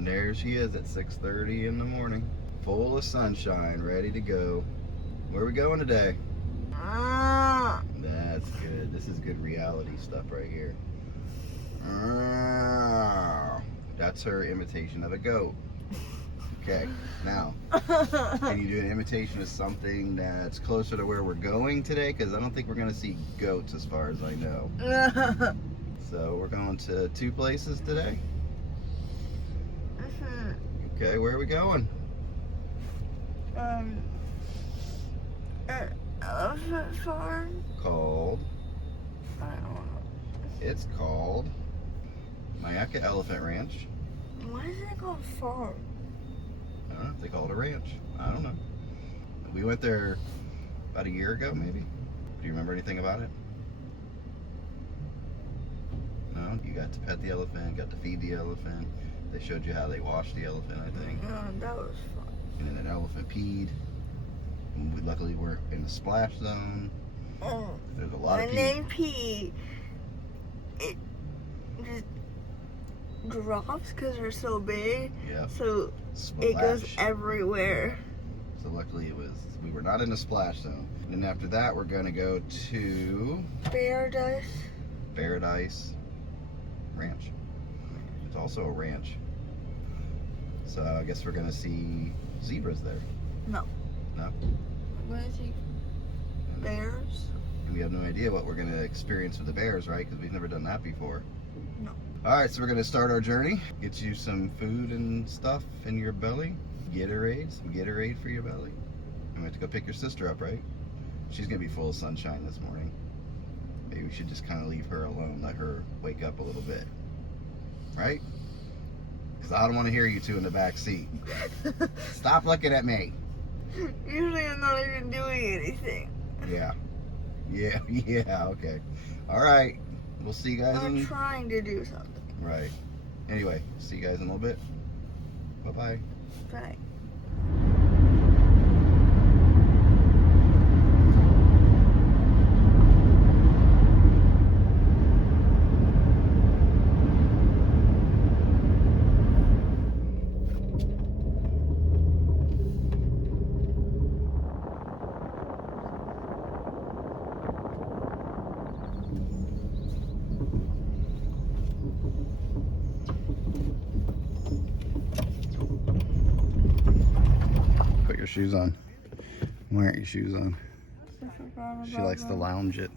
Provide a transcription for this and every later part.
And there she is at 6:30 in the morning, full of sunshine, ready to go. Where are we going today? That's good. This is good reality stuff right here. That's her imitation of a goat. Okay, now, can you do an imitation of something that's closer to where we're going today? Because I don't think we're going to see goats as far as I know. So we're going to 2 places today. Okay, where are we going? An elephant farm. Called? I don't know. It's called Myakka Elephant Ranch. Why is it called farm? I don't know if they call it a ranch. I don't know. We went there about a year ago, maybe. Do you remember anything about it? No? You got to pet the elephant, got to feed the elephant. They showed you how they washed the elephant, I think. That was fun. And then an elephant peed. And we luckily were in the splash zone. There's a lot of pee. When they pee, it just drops because they're so big. Yeah. So Splash. it goes everywhere. So luckily we were not in the splash zone. And then after that, we're gonna go to Bearadise Ranch. It's also a ranch. So I guess we're gonna see zebras there. No. No? I'm gonna see bears. And we have no idea what we're gonna experience with the bears, right? Because we've never done that before. No. All right, so we're gonna start our journey. Get you some food and stuff in your belly. Some Gatorade for your belly. And we have to go pick your sister up, right? She's gonna be full of sunshine this morning. Maybe we should just kind of leave her alone, let her wake up a little bit. Right? Because I don't want to hear you two in the back seat. Stop looking at me. Usually I'm not even doing anything. Yeah, okay. All right, we'll see you guys I'm trying to do something. Right. Anyway, see you guys in a little bit. Bye-bye. Bye. Put your shoes on. Why aren't your shoes on? She likes to lounge it.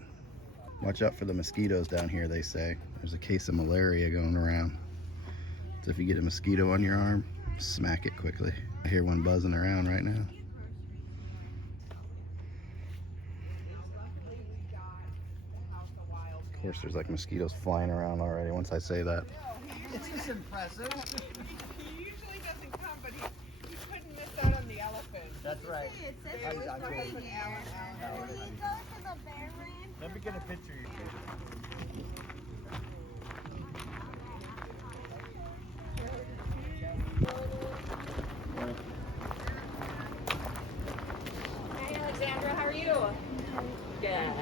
Watch out for the mosquitoes down here, they say. There's a case of malaria going around. So if you get a mosquito on your arm, smack it quickly. I hear one buzzing around right now. Of course, there's like mosquitoes flying around already once I say that. This is impressive. He usually doesn't come, but he couldn't miss out on the elephant. That's right. It says it was right here. When we go to the bear ranch. Let me get a picture of you. Hi, Alexandra. How are you? Good.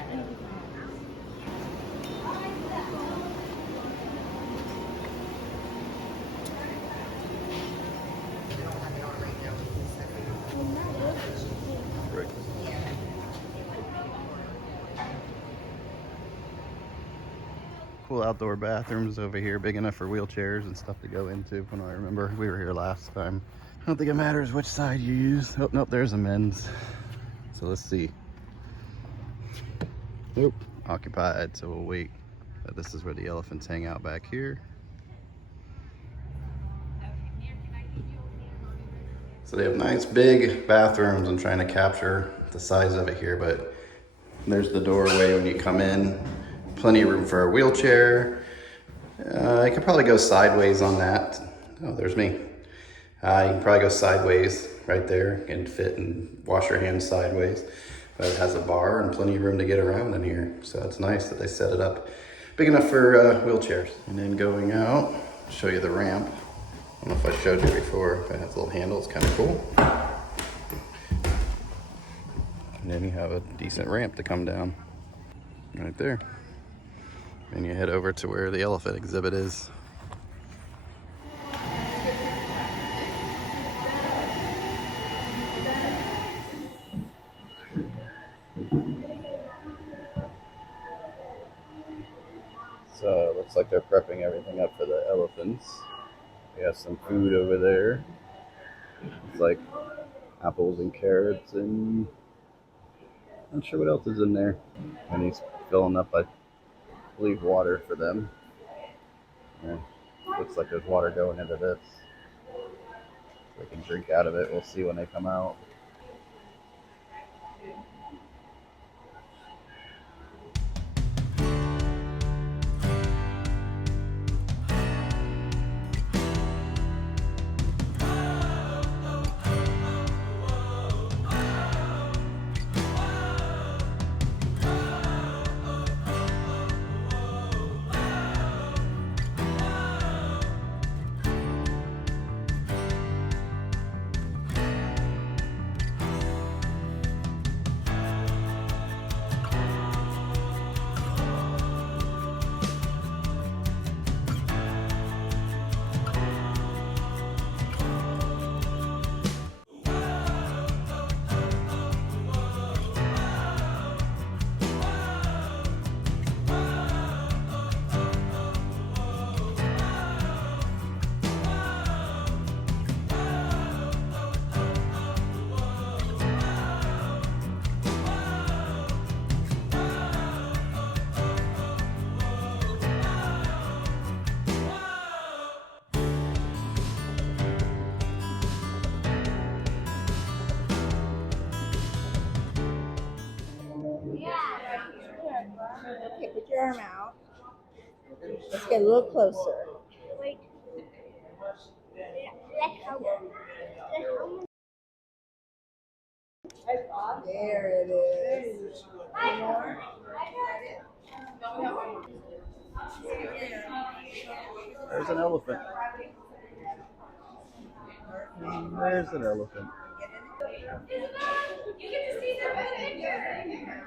Cool outdoor bathrooms over here, big enough for wheelchairs and stuff to go into. When I remember we were here last time. I don't think it matters which side you use. Oh, nope, there's a men's. So let's see. Nope, occupied, so we'll wait. But this is where the elephants hang out back here. So they have nice big bathrooms. I'm trying to capture the size of it here, but there's the doorway when you come in. Plenty of room for a wheelchair. I could probably go sideways on that. Oh, there's me. You can probably go sideways right there and fit and wash your hands sideways. But it has a bar and plenty of room to get around in here. So it's nice that they set it up big enough for wheelchairs. And then going out, I'll show you the ramp. I don't know if I showed you before, but it has a little handle, it's kind of cool. And then you have a decent ramp to come down right there. And you head over to where the elephant exhibit is. Looks like they're prepping everything up for the elephants. We have some food over there. It's like apples and carrots and not sure what else is in there. And he's filling up, I believe, water for them. Yeah. Looks like there's water going into this. They can drink out of it. We'll see when they come out. Okay, put your arm out. Let's get a little closer. Wait. There it is. One more. There's an elephant. There's an elephant. You get to see their picture.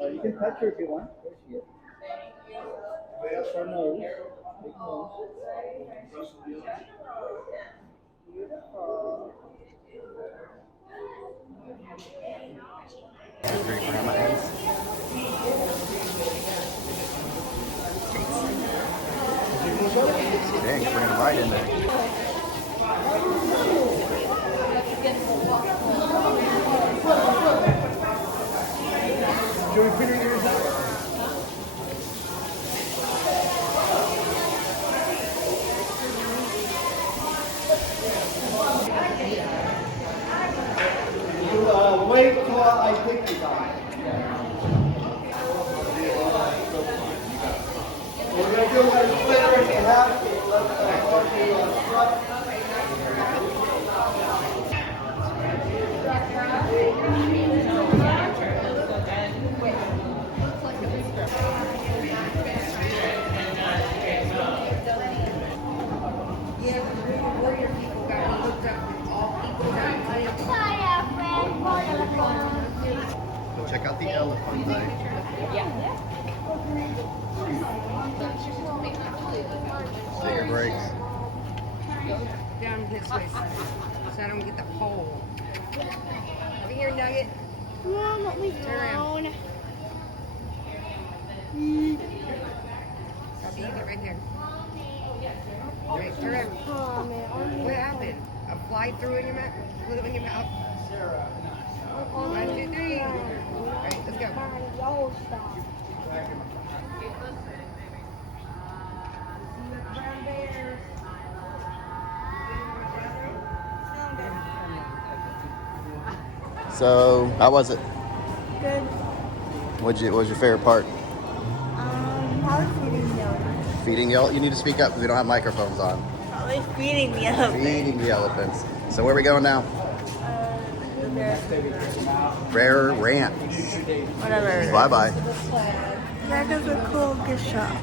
You can touch her if you want. There she is. That's her nose. Big nose. Great grandma is. Dang, bring him right in there. Joey, put your ears out. Wait till I take you guys. We're going to do a splitter in half. So check out the elephant, right? Take your breaks. Down this way, so I don't get the pole. Over here, Nugget. Mom, let me Turn around. down. I'll be right there. Right, turn around. Oh, man. What happened? A fly threw in your mouth? Flew in your mouth? 1, 2, 3. All right, let's go. Y'all stop. So, how was it? Good. What was your favorite part? Probably feeding the elephants. Feeding the elephants? You need to speak up because we don't have microphones on. Probably feeding the elephants. Feeding the elephants. So where are we going now? The bear. Bear Ranch. Whatever. Bye-bye. That is a cool gift shop.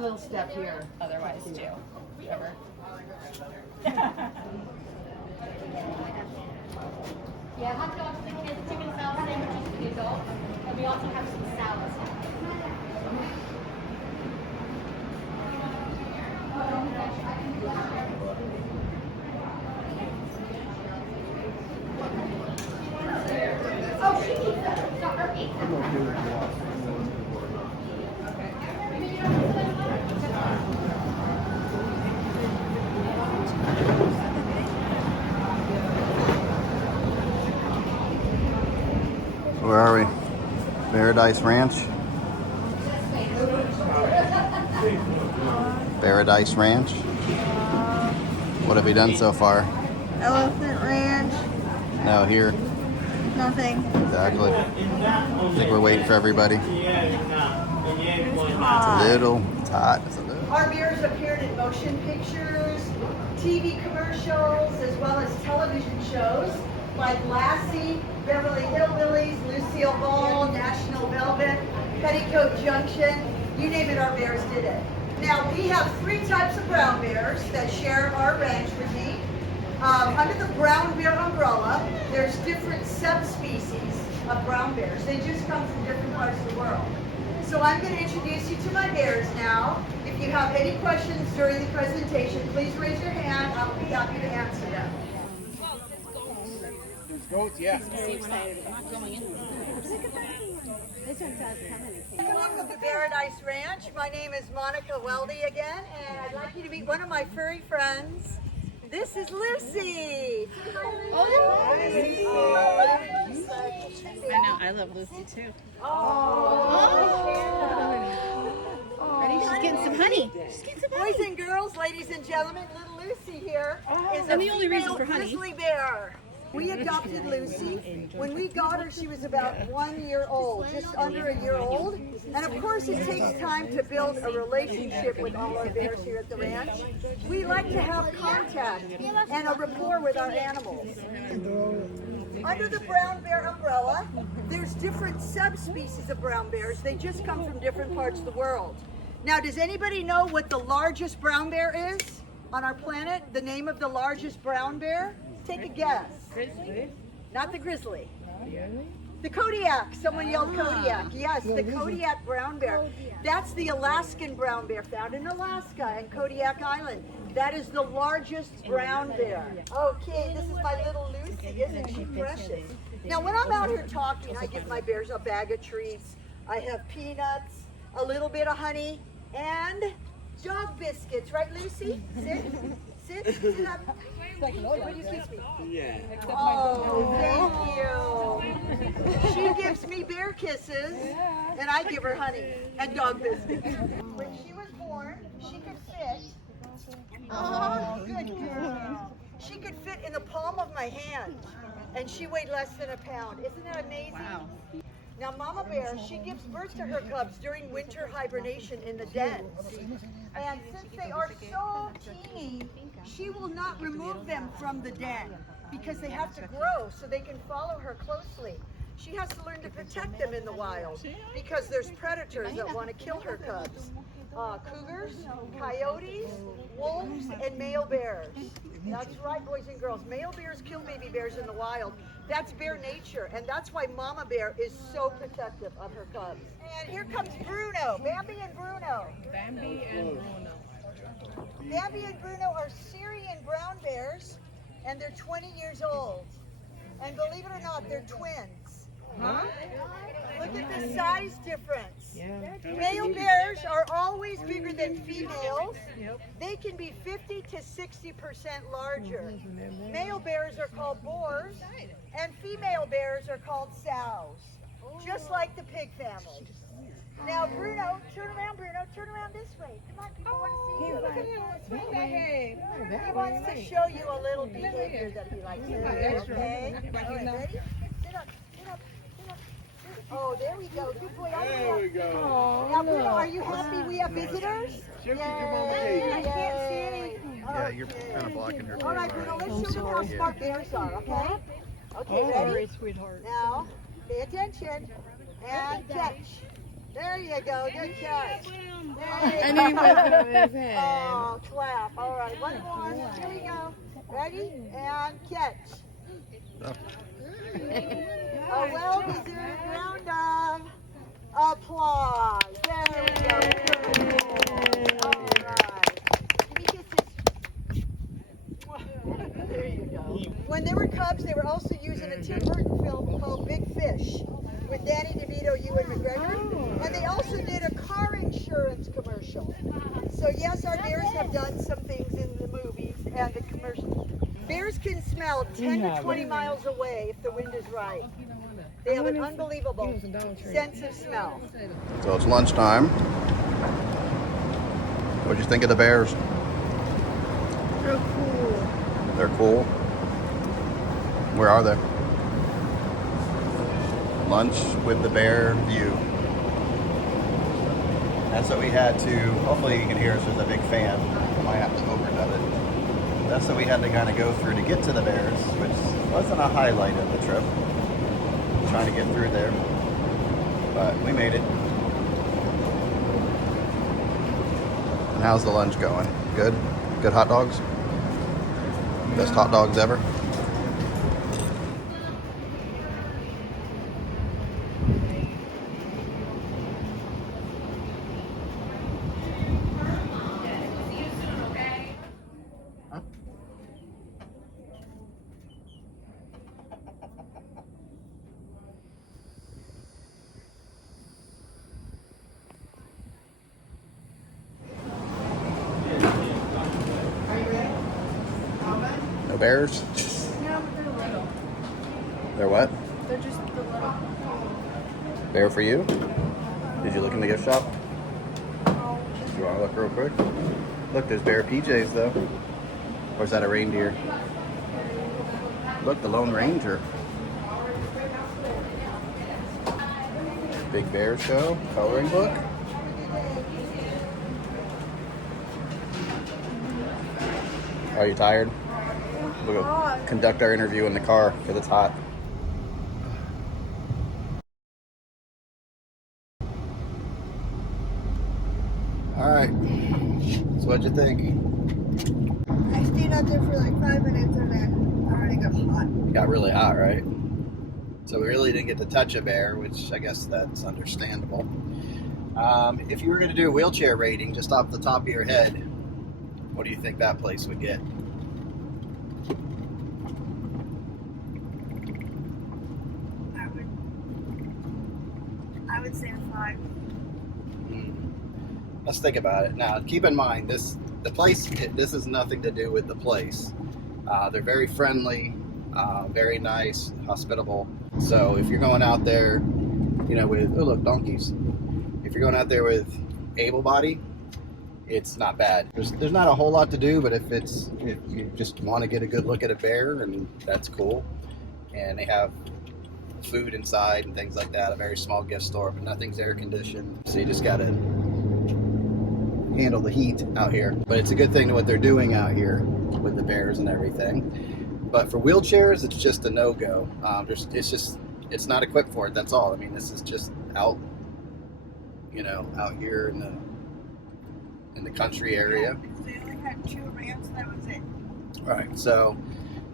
one little step here. Otherwise, too. Whatever. Yeah, hot dogs for the kids, chicken salad sandwiches for the adults, and we also have some salads. Oh, she needs that. Sorry. Where are we? Bearadise Ranch? Bearadise Ranch? What have we done so far? Elephant Ranch, No, here. nothing. Exactly. I think we're waiting for everybody. It's a little, it's hot. It's a little. Our beers appeared in motion pictures, TV commercials, as well as television shows like Lassie, Beverly Hillbillies, Lucille Ball, National Velvet, Petticoat Junction, you name it, our bears did it. Now, we have 3 types of brown bears that share our ranch regime. Under the brown bear umbrella, there's different subspecies of brown bears. They just come from different parts of the world. So I'm going to introduce you to my bears now. If you have any questions during the presentation, please raise your hand. I'll be happy to answer them. Goats, yeah. Welcome to Bearadise Ranch. My name is Monica Weldy again, and I'd like you to meet one of my furry friends. This is Lucy. I know, I love Lucy too. Ready? She's getting some honey. She's getting some honey. Boys and girls, ladies and gentlemen, little Lucy here is a And the only reason female for honey. grizzly bear. We adopted Lucy. When we got her, she was about 1 year old, just under a year old. And of course, it takes time to build a relationship with all our bears here at the ranch. We like to have contact and a rapport with our animals. Under the brown bear umbrella, there's different subspecies of brown bears. They just come from different parts of the world. Now, does anybody know what the largest brown bear is on our planet? The name of the largest brown bear? Take a guess. Grizzly? Not the grizzly. Really? The Kodiak. Someone yelled Kodiak. Yes, the Kodiak brown bear. That's the Alaskan brown bear found in Alaska and Kodiak Island. That is the largest brown bear. Okay, this is my little Lucy. Isn't she precious? Now, when I'm out here talking, I give my bears a bag of treats. I have peanuts, a little bit of honey, and dog biscuits. Right, Lucy? Sit. Sit up. Will you kiss me? Yeah. Oh, thank you. She gives me bear kisses, and I give her honey and dog biscuits. When she was born, she could fit. Oh, good girl. She could fit in the palm of my hand, and she weighed less than a pound. Isn't that amazing? Wow. Now, Mama Bear, she gives birth to her cubs during winter hibernation in the den. And since they are so teeny, she will not remove them from the den because they have to grow so they can follow her closely. She has to learn to protect them in the wild because there's predators that want to kill her cubs. Cougars, coyotes, wolves, and male bears. That's right, boys and girls. Male bears kill baby bears in the wild. That's bear nature, and that's why Mama Bear is so protective of her cubs. And here comes Bruno, Bambi and Bruno. Bambi and Bruno. Bambi and Bruno are Syrian brown bears, and they're 20 years old. And believe it or not, they're twins. Huh? Look at the size difference. Yeah. Male bears are always bigger than females. Yep. They can be 50 to 60% larger. Male bears are called boars, and female bears are called sows, just like the pig family. Now, Bruno, turn around, Bruno. Turn around this way. Come on, people want to see you. Look at him. He wants to show you a little behavior that he likes to do, okay? All right, ready? Sit up, sit up, sit up. Oh, there we go. Good boy. There we go. Now, Bruno, are you happy we have visitors? Yay. I can't see anything. Yeah, you're kind of blocking her. All right, Bruno, let's show them how smart bears are, okay? Okay, ready? Sweetheart. Now, pay attention and catch. There you go. Good catch. And then he puts it on his head. Oh, clap. All right, one more. Here we go. Ready? And catch. A well-deserved round of applause. There we go. All right. Give me kisses. There you go. When they were cubs, they were also using a Tim Burton film called Big Fish with Danny DeVito, Ewan McGregor. And they also did a car insurance commercial. So yes, our bears have done some things in the movies and the commercials. Bears can smell 10 to 20 miles away if the wind is right. They have an unbelievable sense of smell. So it's lunchtime. What'd you think of the bears? They're cool. They're cool. Where are they? Lunch with the bear view. That's what we had to, hopefully you can hear us, there's a big fan. Might have to overdub it. That's what we had to kind of go through to get to the bears, which wasn't a highlight of the trip. Trying to get through there, but we made it. And how's the lunch going? Good? Good hot dogs? Best hot dogs ever? No bears? No, but they're little. They're what? They're just the little. Bear for you? Did you look in the gift shop? Oh, Do you want to look real quick? Look, there's bear PJs though. Or is that a reindeer? Look, the Lone Ranger. Big Bear Show, coloring book. Are you tired? We'll go conduct our interview in the car because it's hot. All right. So what'd you think? I stayed out there for like 5 minutes and then I already got hot. It got really hot, right? So we really didn't get to touch a bear, which I guess that's understandable. If you were going to do a wheelchair rating just off the top of your head, what do you think that place would get? I would say a 5. Let's think about it. Now, keep in mind, this is nothing to do with the place. They're very friendly, very nice, hospitable. So if you're going out there, you know, with, oh look, donkeys. If you're going out there with able-bodied, it's not bad. There's not a whole lot to do, but if you just want to get a good look at a bear, and that's cool. And they have food inside and things like that, a very small gift store, but nothing's air conditioned. So you just gotta handle the heat out here. But it's a good thing what they're doing out here with the bears and everything. But for wheelchairs, it's just a no-go. It's not equipped for it, that's all. I mean, this is just out, you know, out here in the country area. They only had 2 ramps, that was it. Right, so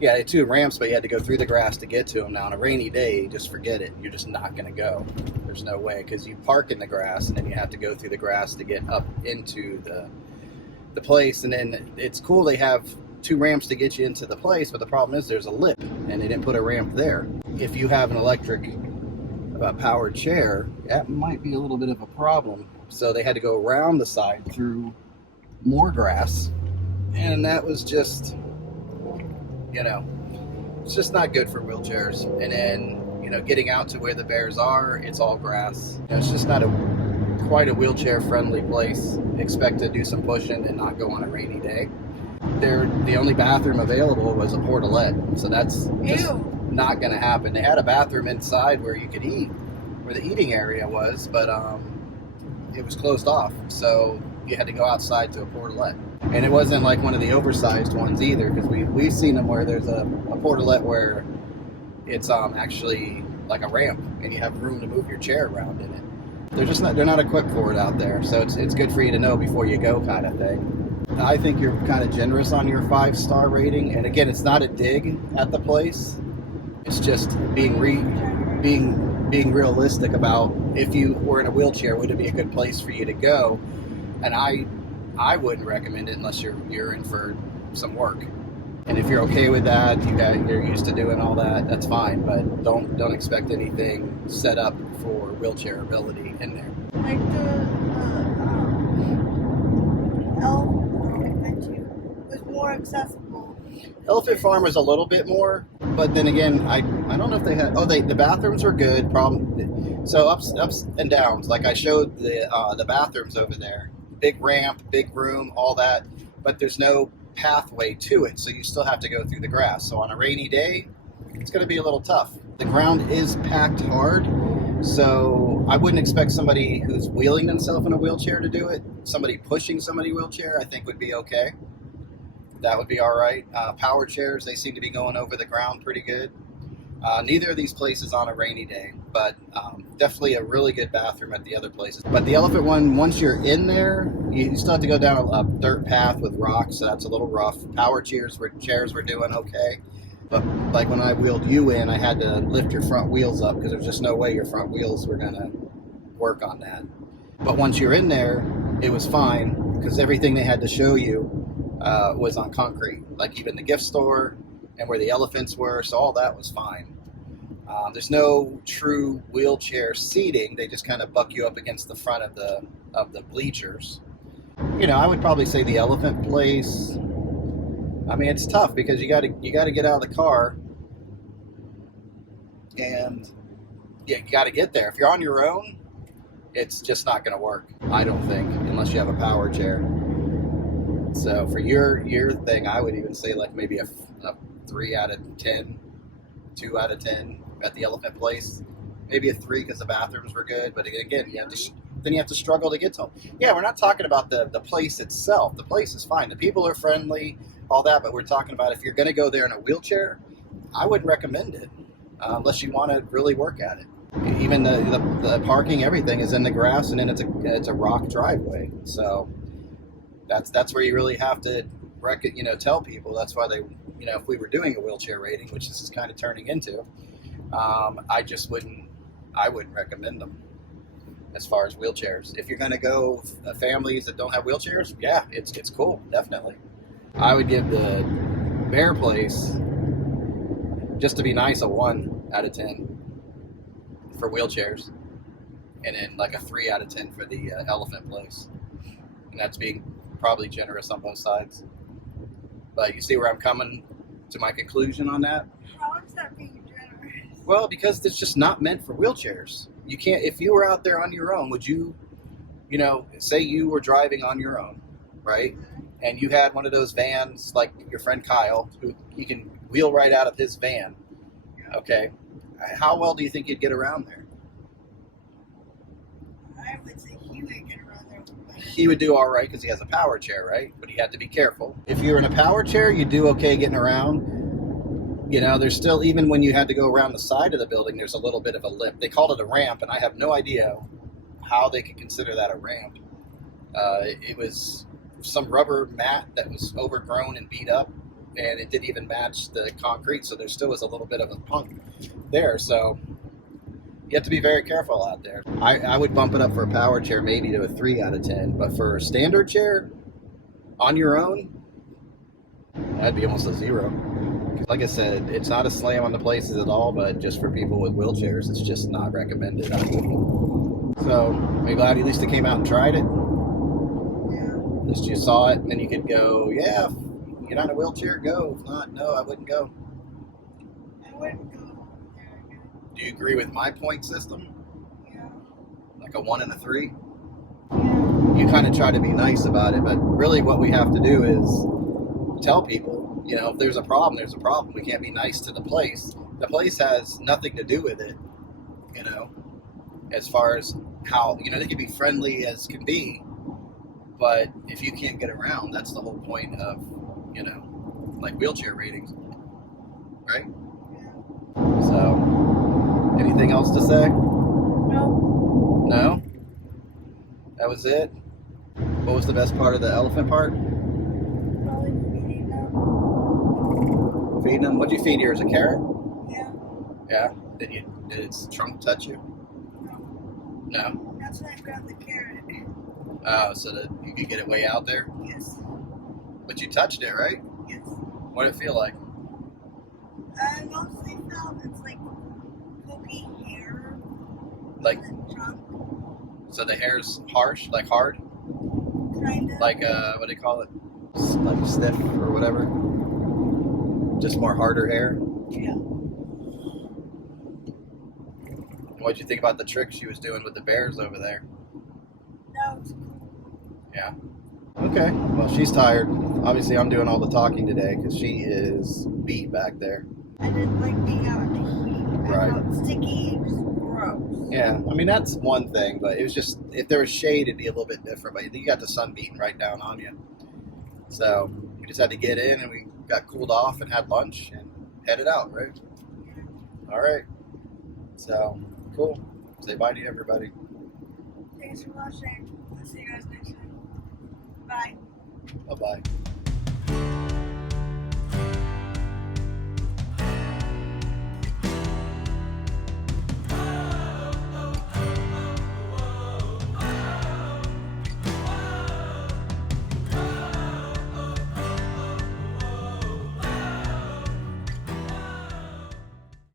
yeah, they had 2 ramps, but you had to go through the grass to get to them. Now, on a rainy day, just forget it. You're just not going to go. There's no way, because you park in the grass, and then you have to go through the grass to get up into the place. And then it's cool they have 2 ramps to get you into the place, but the problem is there's a lip, and they didn't put a ramp there. If you have an electric powered chair, that might be a little bit of a problem. So they had to go around the side through more grass, and that was just, you know, it's just not good for wheelchairs. And then, you know, getting out to where the bears are, it's all grass. You know, it's just not quite a wheelchair friendly place. Expect to do some pushing and not go on a rainy day. The only bathroom available was a portalette, so that's just not going to happen. They had a bathroom inside where you could eat, where the eating area was, but it was closed off, so you had to go outside to a portalette. And it wasn't like one of the oversized ones either, because we've seen them where there's a portalette where it's actually like a ramp, and you have room to move your chair around in it. they're not equipped for it out there. So it's good for you to know before you go, kind of thing. I think you're kind of generous on your 5-star rating, and again, it's not a dig at the place. It's just being realistic about if you were in a wheelchair, would it be a good place for you to go? And I wouldn't recommend it unless you're in for some work. And if you're okay with that, you're used to doing all that, that's fine. But don't expect anything set up for wheelchair ability in there. Like the elephant that you was more accessible. Elephant Farm was a little bit more, but then again, I don't know if they had. Oh, the bathrooms were good. So ups and downs. Like I showed the bathrooms over there, big ramp, big room, all that, but there's no pathway to it, so you still have to go through the grass. So on a rainy day, it's going to be a little tough. The ground is packed hard, so I wouldn't expect somebody who's wheeling themselves in a wheelchair to do it. Somebody pushing somebody wheelchair, I think, would be okay. That would be all right. Power chairs, they seem to be going over the ground pretty good. Neither of these places on a rainy day, but definitely a really good bathroom at the other places. But the elephant one, once you're in there, you still have to go down a dirt path with rocks, so that's a little rough. Power chairs were doing okay. But like when I wheeled you in, I had to lift your front wheels up because there's just no way your front wheels were going to work on that. But once you're in there, it was fine because everything they had to show you was on concrete, like even the gift store and where the elephants were, so all that was fine. There's no true wheelchair seating. They just kind of buck you up against the front of the bleachers. You know, I would probably say the elephant place. I mean, it's tough because you got to get out of the car, and you got to get there. If you're on your own, it's just not going to work. I don't think, unless you have a power chair. So for your thing, I would even say like maybe a 3 out of 10, 2 out of 10 at the elephant place. Maybe a 3 because the bathrooms were good, but again, you have to struggle to get to them. Yeah, we're not talking about the place itself. The place is fine. The people are friendly, all that, but we're talking about if you're going to go there in a wheelchair, I wouldn't recommend it unless you want to really work at it. Even the parking, everything is in the grass, and then it's a rock driveway. So that's where you really have to tell people. That's why they, if we were doing a wheelchair rating, which this is kind of turning into, I wouldn't recommend them as far as wheelchairs. If you're going to go families that don't have wheelchairs, yeah, it's cool, definitely. I would give the bear place, just to be nice, a 1 out of 10 for wheelchairs, and then like a 3 out of 10 for the elephant place. And that's being probably generous on both sides. But you see where I'm coming to my conclusion on that? How is that being generous? Well, because it's just not meant for wheelchairs. You can't, if you were out there on your own, would you, say you were driving on your own, right? And you had one of those vans like your friend Kyle, who you can wheel right out of his van. Okay. How well do you think you'd get around there? I would say he would get around there. He would do all right because he has a power chair, right? But he had to be careful. If you're in a power chair, you do okay getting around. There's still, even when you had to go around the side of the building, there's a little bit of a lip. They called it a ramp, and I have no idea how they could consider that a ramp. It was some rubber mat that was overgrown and beat up, and it didn't even match the concrete, so there still was a little bit of a punk there. So you have to be very careful out there. I would bump it up for a power chair maybe to a 3 out of 10, but for a standard chair on your own, that'd be almost a 0. Like I said, it's not a slam on the places at all, but just for people with wheelchairs, it's just not recommended. So I'm glad at least it came out and tried it. At least you saw it, and then you could go, yeah, if you're not in a wheelchair, go. If not, no, I wouldn't go. I wouldn't go there again. Do you agree with my point system? Yeah. Like a 1 and a 3? Yeah. You kind of try to be nice about it, but really what we have to do is tell people, if there's a problem, there's a problem. We can't be nice to the place. The place has nothing to do with it, as far as how, they can be friendly as can be, but if you can't get around, that's the whole point of, like wheelchair ratings, right? So, anything else to say? No. No? That was it? What was the best part of the elephant part? Probably feeding them. Feeding them? What'd you feed yours? A carrot? Yeah. Yeah. Did its trunk touch you? No. That's when I grabbed the carrot. Oh, so that you could get it way out there? Yes. But you touched it, right? Yes. What did it feel like? I mostly felt it's like pokey hair. Like, on the trunk, so the hair's harsh, like hard? kind of. Like, what do they call it? Like stiff or whatever? Just more harder hair? Yeah. What'd you think about the trick she was doing with the bears over there? That was cool. Yeah. Okay. Well, she's tired. Obviously, I'm doing all the talking today because she is beat back there. I didn't like being out in the heat. Right. I felt sticky, just gross. Yeah. I mean, that's one thing, but it was just, if there was shade, it'd be a little bit different. But you got the sun beating right down on you. So we just had to get in and we got cooled off and had lunch and headed out, right? All right. So, cool. Say bye to everybody. Thanks for watching. I'll see you guys next time. Bye. Bye-bye.